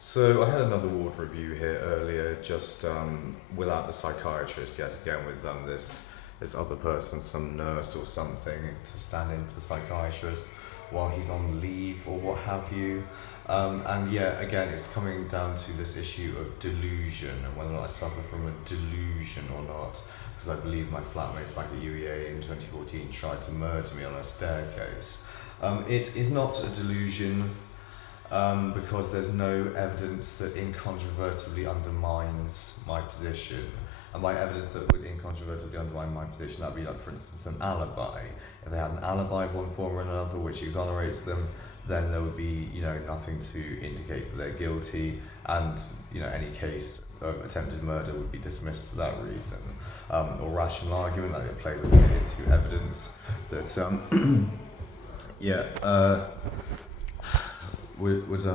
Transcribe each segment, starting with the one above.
So I had another ward review here earlier, just without the psychiatrist yet again, with this other person, some nurse or something, to stand in for the psychiatrist while he's on leave or what have you. And yeah, again, it's coming down to this issue of delusion and whether or not I suffer from a delusion or not. Because I believe my flatmates back at UEA in 2014 tried to murder me on a staircase. It is not a delusion because there's no evidence that incontrovertibly undermines my position. And by evidence that would incontrovertibly undermine my position, that would be like, for instance, an alibi. If they had an alibi of one form or another which exonerates them, then there would be, nothing to indicate that they're guilty, and any case of attempted murder would be dismissed for that reason. Or rational argument, that it plays into evidence that yeah. Would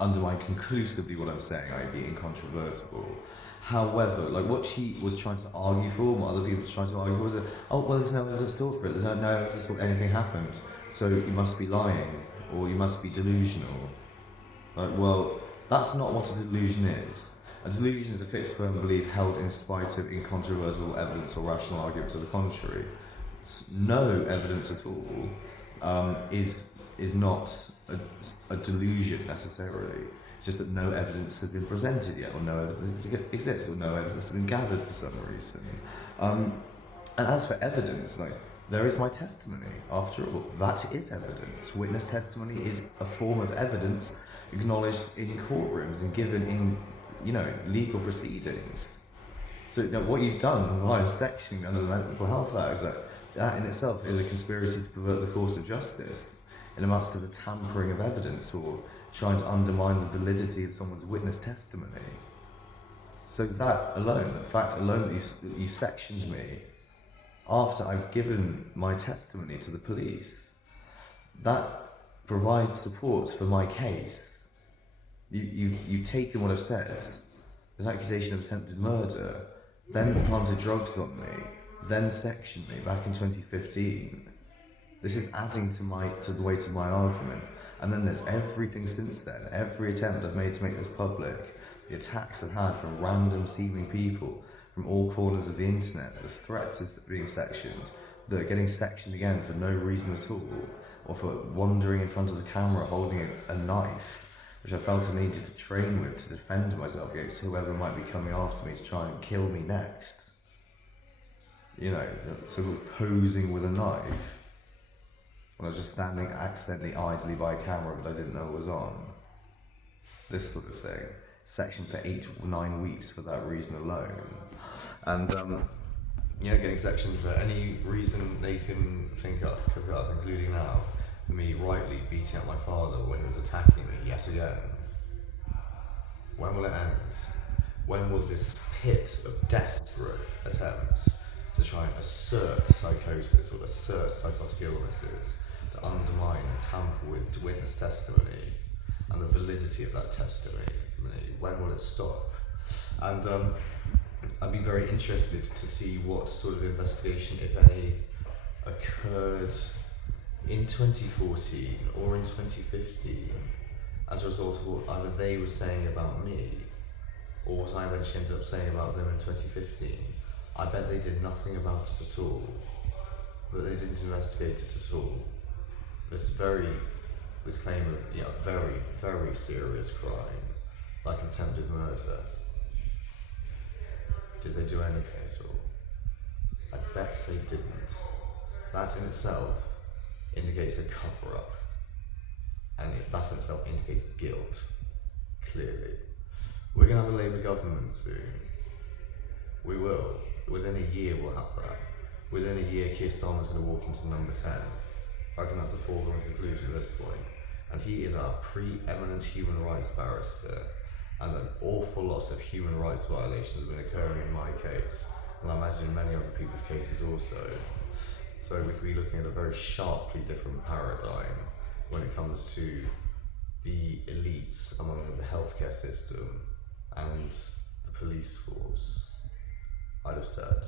undermine conclusively what I'm saying, i.e. be incontrovertible. However, like what she was trying to argue for, what other people were trying to argue for, was that, oh, well, there's no evidence for it, there's no evidence that anything happened, so you must be lying, or you must be delusional. Like, well, that's not what a delusion is. A delusion is a fixed firm belief held in spite of incontrovertible evidence or rational argument to the contrary. No evidence at all is not a delusion necessarily. It's just that no evidence has been presented yet, or no evidence exists, or no evidence has been gathered for some reason. And as for evidence, like, there is my testimony. After all, that is evidence. Witness testimony is a form of evidence acknowledged in courtrooms and given in, legal proceedings. So what you've done via sectioning under the Mental Health Act, that in itself is a conspiracy to pervert the course of justice, in amounts to the tampering of evidence or trying to undermine the validity of someone's witness testimony. So that alone, the fact alone that you sectioned me after I've given my testimony to the police, that provides support for my case. You've taken what I've said, this accusation of attempted murder, then planted drugs on me, then sectioned me back in 2015. This is adding to the weight of my argument. And then there's everything since then, every attempt I've made to make this public, the attacks I've had from random seeming people from all corners of the internet, the threats of being sectioned, that are getting sectioned again for no reason at all, or for wandering in front of the camera holding a knife, which I felt I needed to train with to defend myself against whoever might be coming after me to try and kill me next. Sort of posing with a knife. When I was just standing accidentally idly by a camera but I didn't know it was on. This sort of thing. Sectioned for 8 or 9 weeks for that reason alone. And, getting sectioned for any reason they can cook up, including now, for me rightly beating up my father when he was attacking me yet again. When will it end? When will this pit of desperate attempts to try and assert psychosis or assert psychotic illnesses, to undermine and tamper with witness testimony and the validity of that testimony, when will it stop? And I'd be very interested to see what sort of investigation, if any, occurred in 2014 or in 2015 as a result of what either they were saying about me or what I eventually ended up saying about them in 2015. I bet they did nothing about it at all, that they didn't investigate it at all. This claim of very, very serious crime, like an attempted murder. Did they do anything at all? I bet they didn't. That in itself indicates a cover-up, and that in itself indicates guilt, clearly. We're going to have a Labour government soon. We will. Within a year we'll have that. Within a year Keir Starmer's going to walk into number 10. I reckon that's a foregone conclusion at this point. And he is our preeminent human rights barrister, and an awful lot of human rights violations have been occurring in my case, and I imagine in many other people's cases also. So we could be looking at a very sharply different paradigm when it comes to the elites among the healthcare system and the police force, I'd have said.